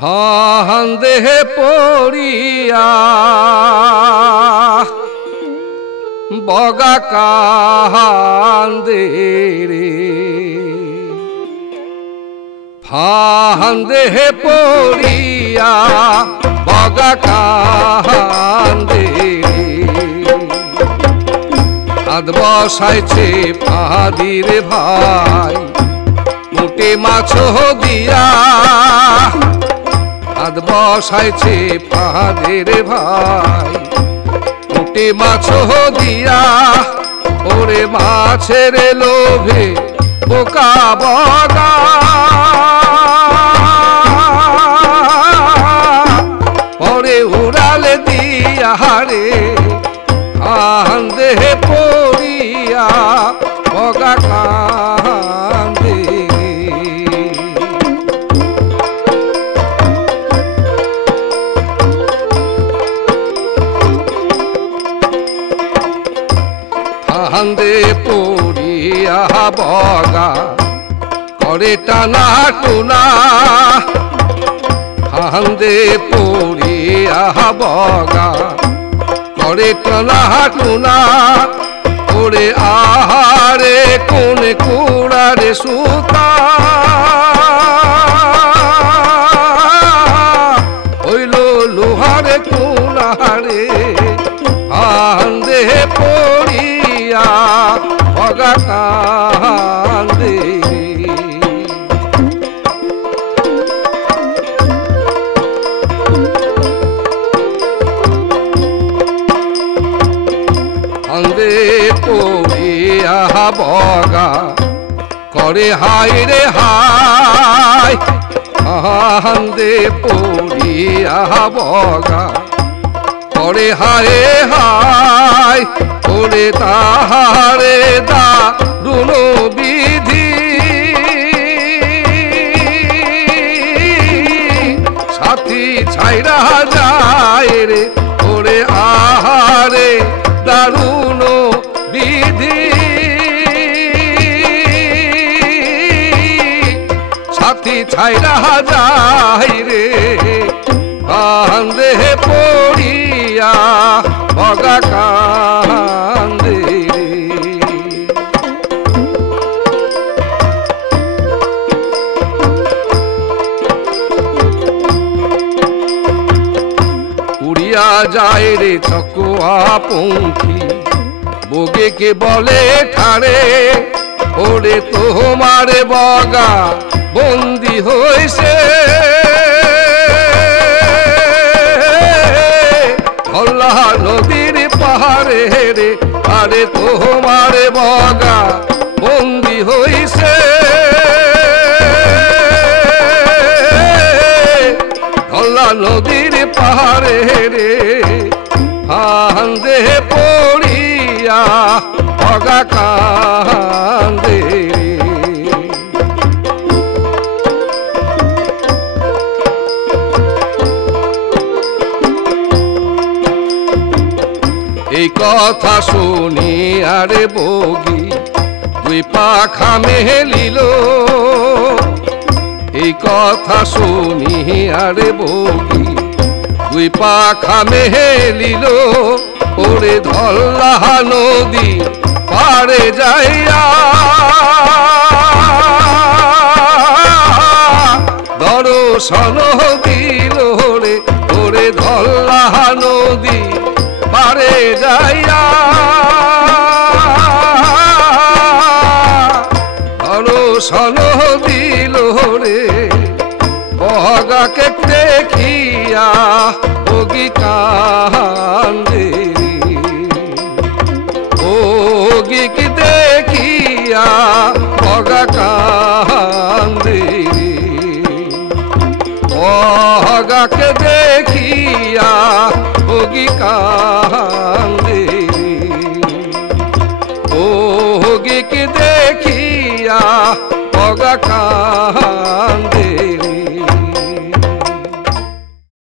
ফান্দে পড়িয়া বগা কান্দে রে, ফান্দে পড়িয়া বগা কান্দে রে। হাত বসাইছে ফাঁদির ভাই মুটে মাছ দিয়া, হাত বসাইছে ফাঁদের ভাই মুটে মাছ দিয়া। ওরে মাছের লোভে বোকা বগা পরে উড়ালে দিয়া রে, ফান্দে পড়িয়া বগা কান্দে। ফান্দে পড়িয়া বগা করে টানা টুনা, ফান্দে পড়িয়া বগা করে টানা টুনা। ওরে আহারে কোন কুড়ারে সুতা হইল লোহারে কুনারে, ফান্দে পড়িয়া বগা কান্দে। ফান্দে পড়িয়া বগা করে হাই রে হাই, ফান্দে পড়িয়া বগা করে হায় হায়। ওরে তাহারে দারুণ বিধি সাথী ছাইরা যায় রে, ওরে আহারে দারুণ বিধি সাথী ছাইরা যায় রে। ফান্দে পড়িয়া বগা কান্দে। উড়িয়া যায় রে চকুয়া পঙ্খী বগে কে বলে ঠাড়ে, ওরে তোমার বগা বন্দি হইছে ধল্লা নদীর পাহাড়ে রে। আরে তোমার বগা বন্দি হইছে ধল্লা নদীর পাহাড়ে রে, ফান্দে পড়িয়া বগা কান্দে। এই কথা শুনি আরে বগি দুই পাখা মেলিল, এই কথা শুনি আরে বগি দুই পাখা মেলিল। ওরে ধল্লা নদী পারে যাইয়া দর্শন দিল রে, ওরে ধল্লা নদী পারে যাইয়া দর্শন দিল রে। বগাকে দেখিয়া বগি কান্দে, বগিকে দেখিয়া বগা কান্দে। বগাকে দেখিয়া বগি কান্দে, বগিকে দেখিয়া বগা কান্দে।